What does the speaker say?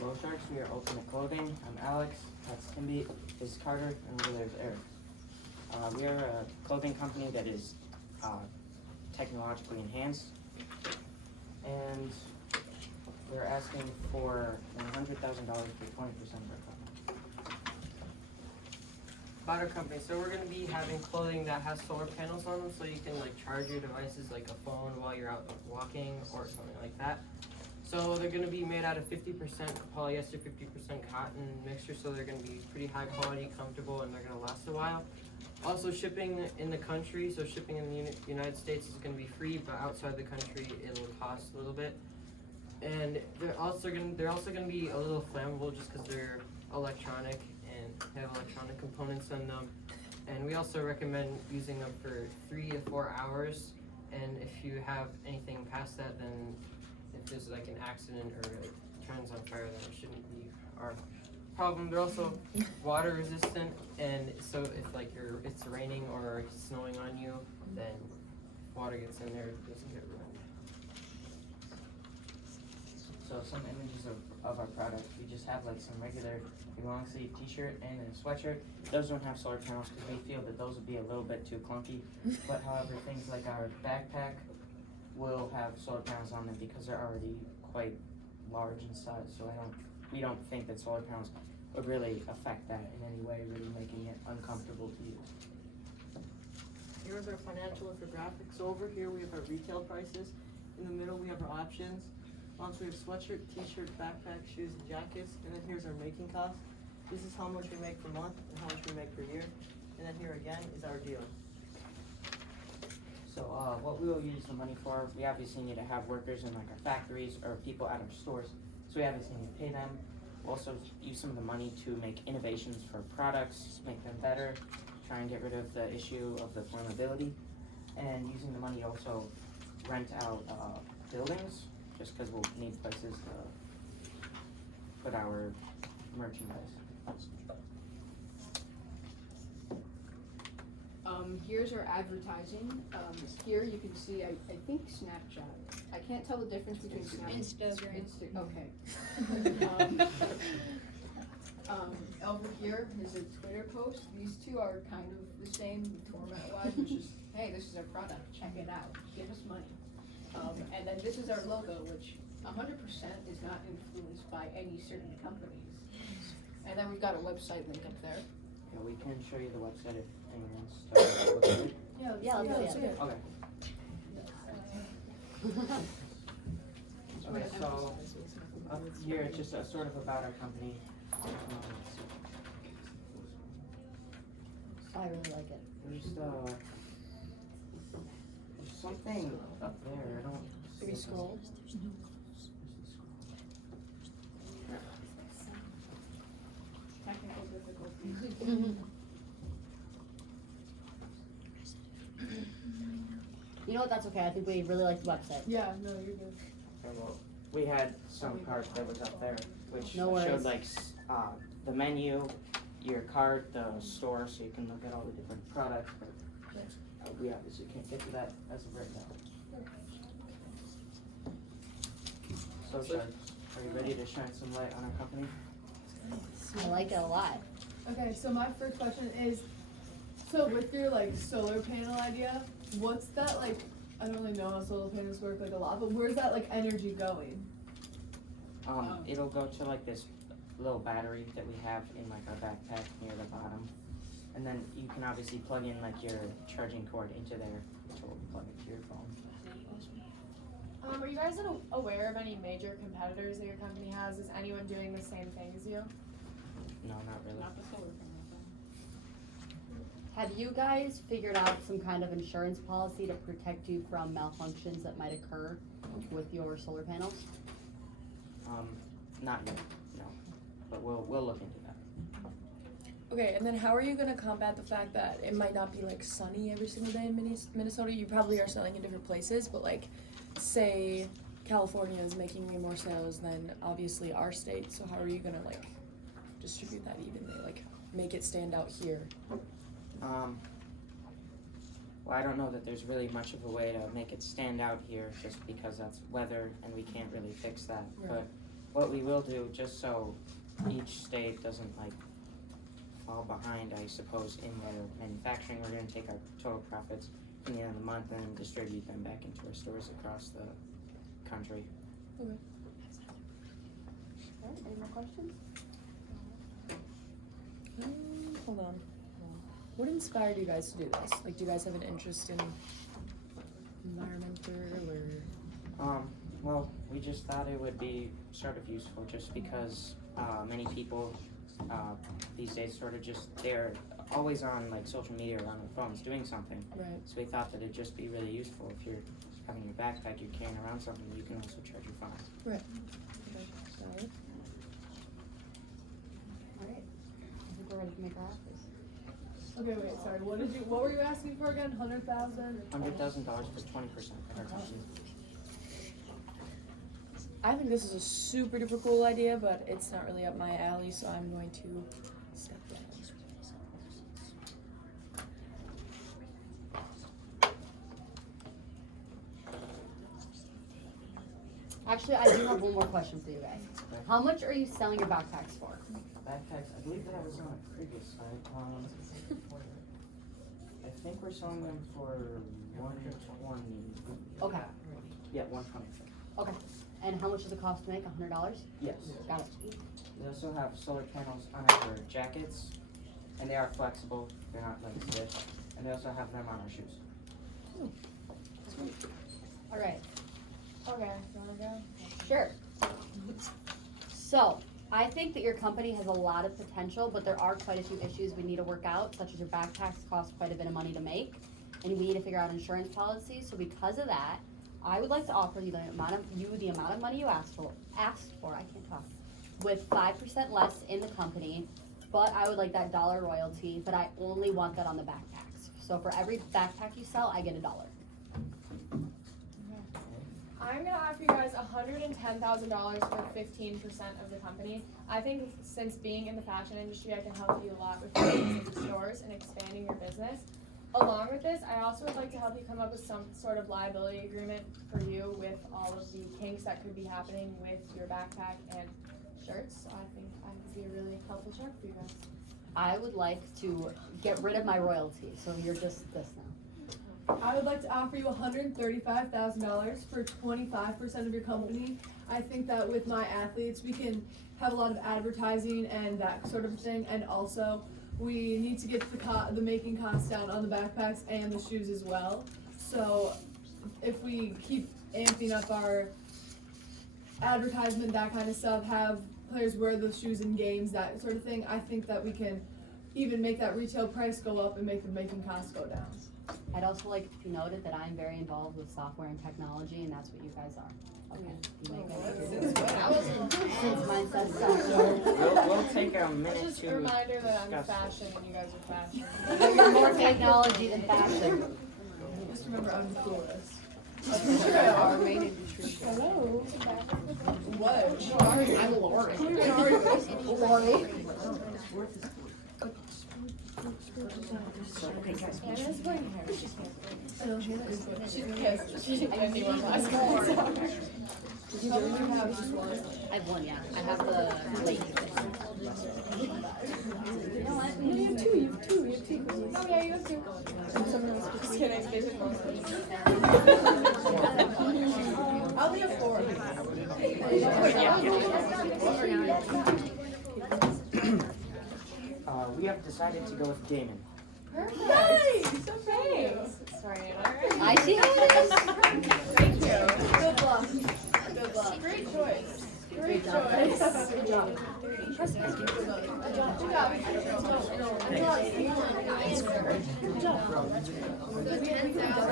Hello Sharks, we are Ultimate Clothing. I'm Alex, that's Timby, this is Carter, and over there is Eric. We are a clothing company that is technologically enhanced, and we're asking for $100,000 for 20% of our company. About our company, so we're going to be having clothing that has solar panels on them, so you can like charge your devices like a phone while you're out walking or something like that. So they're going to be made out of 50% polyester, 50% cotton mixture, so they're going to be pretty high quality, comfortable, and they're going to last a while. Also shipping in the country, so shipping in the United States is going to be free, but outside the country it'll cost a little bit. And they're also going to be a little flammable just because they're electronic and have electronic components in them. And we also recommend using them for 3 to 4 hours. And if you have anything past that, then if there's like an accident or it turns on fire, then it shouldn't be our problem. They're also water resistant, and so if like it's raining or snowing on you, then if water gets in there, it doesn't get ruined. So some images of our product, we just have like some regular long sleeve t-shirt and a sweatshirt. Those don't have solar panels because we feel that those would be a little bit too clunky. But however, things like our backpack will have solar panels on them because they're already quite large in size. So we don't think that solar panels would really affect that in any way, really making it uncomfortable to use. Here's our financial infographic. So over here we have our retail prices. In the middle we have our options. So we have sweatshirt, t-shirt, backpack, shoes, and jackets. And then here's our making cost. This is how much we make per month and how much we make per year. And then here again is our deal. So what we will use the money for, we obviously need to have workers in like our factories or people at our stores. So we obviously need to pay them. We'll also use some of the money to make innovations for products, make them better, try and get rid of the issue of the flammability, and using the money to also rent out buildings, just because we'll need places to put our merchandise. Here's our advertising. Here you can see, I think Snapchat. I can't tell the difference between Snapchat. Instagram. Okay. Over here is a Twitter post. These two are kind of the same format-wise, which is, hey, this is our product. Check it out. Give us money. And then this is our logo, which 100% is not influenced by any certain companies. And then we've got a website link up there. Yeah, we can show you the website if anyone's starting to look at it. Yeah, let's see it. Okay. Okay, so up here it's just sort of about our company. I really like it. There's something up there. I don't. Should we scroll? Technical difficulties. You know what, that's okay, I think we really like the website. Yeah, no, you're good. Okay, well, we had some card that was up there, which No worries. showed like the menu, your card, the store, so you can look at all the different products. But we obviously can't get to that as of right now. So, Sharks, are you ready to shine some light on our company? I like it a lot. Okay, so my first question is, so with your like solar panel idea, what's that like, I don't really know how solar panels work like a lot, but where's that like energy going? It'll go to like this little battery that we have in like our backpack near the bottom. And then you can obviously plug in like your charging cord into there, which will plug into your phone. Are you guys aware of any major competitors that your company has? Is anyone doing the same thing as you? No, not really. Not the solar panel. Have you guys figured out some kind of insurance policy to protect you from malfunctions that might occur with your solar panels? Not yet, no. But we'll look into that. Okay, and then how are you gonna combat the fact that it might not be like sunny every single day in Minnesota? You probably are selling in different places, but like, say California is making way more sales than obviously our state. So how are you gonna like distribute that evenly? Like, make it stand out here? Well, I don't know that there's really much of a way to make it stand out here just because that's weather and we can't really fix that. Right. But what we will do, just so each state doesn't like fall behind, I suppose, in their manufacturing, we're gonna take our total profits from the end of the month and distribute them back into our stores across the country. Alright, any more questions? Hold on. What inspired you guys to do this? Like, do you guys have an interest in environmental or? Well, we just thought it would be sort of useful just because many people these days sort of just, they're always on like social media or on their phones doing something. Right. So we thought that it'd just be really useful if you're having your backpack, you're carrying around something, you can also charge your phone. Right. Got it. Alright, I think we're ready to make our offers. Okay, wait, sorry, what were you asking for again? 100,000? $100,000 for 20% of our company. I think this is a super duper cool idea, but it's not really up my alley, so I'm going to step down. Actually, I do have one more question for you guys. How much are you selling your backpacks for? Backpacks, I believe that I was on a previous site. I think we're selling them for $120. Okay, Yeah, $120. okay. And how much does it cost to make? $100? Yes. Got it. We also have solar panels on our jackets, and they are flexible. They're not like stiff. And they also have them on our shoes. Alright, Okay, you wanna go? sure. So, I think that your company has a lot of potential, but there are quite a few issues we need to work out, such as your backpacks cost quite a bit of money to make, and we need to figure out insurance policies. So because of that, I would like to offer you the amount of money you asked for, I can't talk, with 5% less in the company, but I would like that dollar royalty, but I only want that on the backpacks. So for every backpack you sell, I get $1. I'm gonna offer you guys $110,000 for 15% of the company. I think since being in the fashion industry, I can help you a lot with opening stores and expanding your business. Along with this, I also would like to help you come up with some sort of liability agreement for you with all of the kinks that could be happening with your backpack and shirts. So I think I could be a really helpful check for you guys. I would like to get rid of my royalty, so you're just this now. I would like to offer you $135,000 for 25% of your company. I think that with my athletes, we can have a lot of advertising and that sort of thing, and also we need to get the making costs down on the backpacks and the shoes as well. So if we keep amping up our advertisement, that kind of stuff, have players wear the shoes in games, that sort of thing, I think that we can even make that retail price go up and make the making costs go down. I'd also like it to be noted that I'm very involved with software and technology, and that's what you guys are. Okay. You make Since mine says software. We'll take a minute Just to a reminder that I'm discuss fashion and you guys are fashion. You're more technology than fashion. Just remember, I'm the coolest. Our main industry. Hello. What? I'm Lori. Lori. Anna's wearing hair. I know Hannah is good. She's pissed. She didn't get anyone last night. How many do you have? Just one? I have one, yeah. I have the lady thing. You know what? You have two. You have two. Oh yeah, you have two. Just kidding. They should both. I only have 4. we have decided to go with gaming. Perfect. Nice. Thanks. Sorry, Anna. I see how it is. Thank you. Good luck. Good luck. Great choice. Great job. choice. Good job. Good job.